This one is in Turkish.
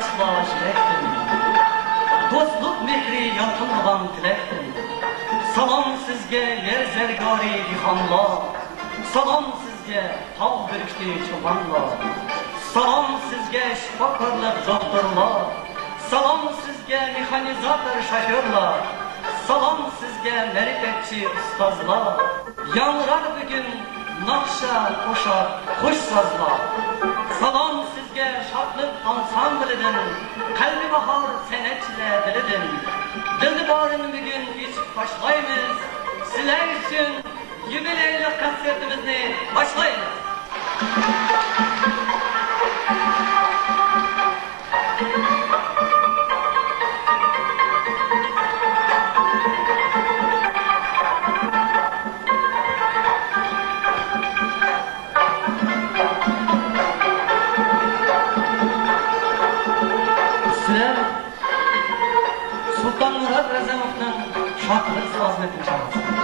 saçlaş rektim. Dostluk mehri yaltınlıgan tilektim. Salam sizge yer zergari dihanlar. Salam sizge tav bürkli çobanlar. Salam sizge şifakarlık doktorlar. Salam sizge mexanizator şoförlar. Salam sizge merifetçi ustazlar. Yanlar bugün nakşa koşar hoş sazlar. Salam sizge Şatlиқ ansambilining kalbi bahar senetçileridir. Dildibarını bugün geçip başlayımız. Sizler için jubileyli konsertimizni başlayımız. Şatlиқ sazını çalsın.